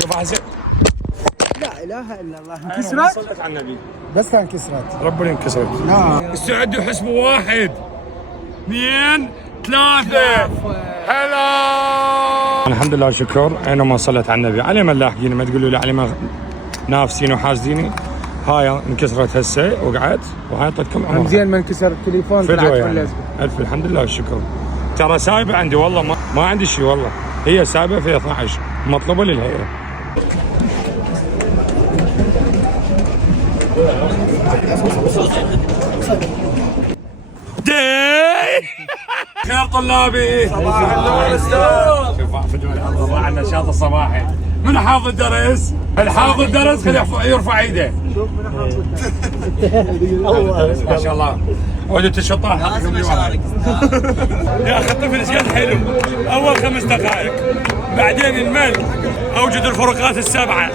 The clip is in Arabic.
شوف احسن. لا اله الا الله. ما انكسرت صليت على النبي. بس انكسرت. ربنا انكسرت. استعدوا حسبوا 1 2 3 هلا. الحمد لله شكر. اينما صليت على النبي. علي ما لاحقيني، ما تقولوا لي علي ما نافسين وحاسديني. هاي انكسرت هسه وقعدت، وهاي اعطيتكم عمر. زين ما انكسر التليفون فدوى طلعت يعني. ولا الف الحمد لله والشكر. ترى سايبه عندي والله، ما عندي شيء والله، هي سايبه في 12 مطلوبه للهيئه. خير طلابي. صباح النور استاذ. شوف فدوى الله على النشاط الصباحي. من حافظ الدرس؟ الحافظ الدرس خليه يرفع ايده. شوف من حافظ الدرس. ما شاء الله. عودة الشطار حطكم لي واحد. يا اخي الطفل ايش قد حلو. اول 5 دقائق بعدين المل اوجد الفروقات السبعه.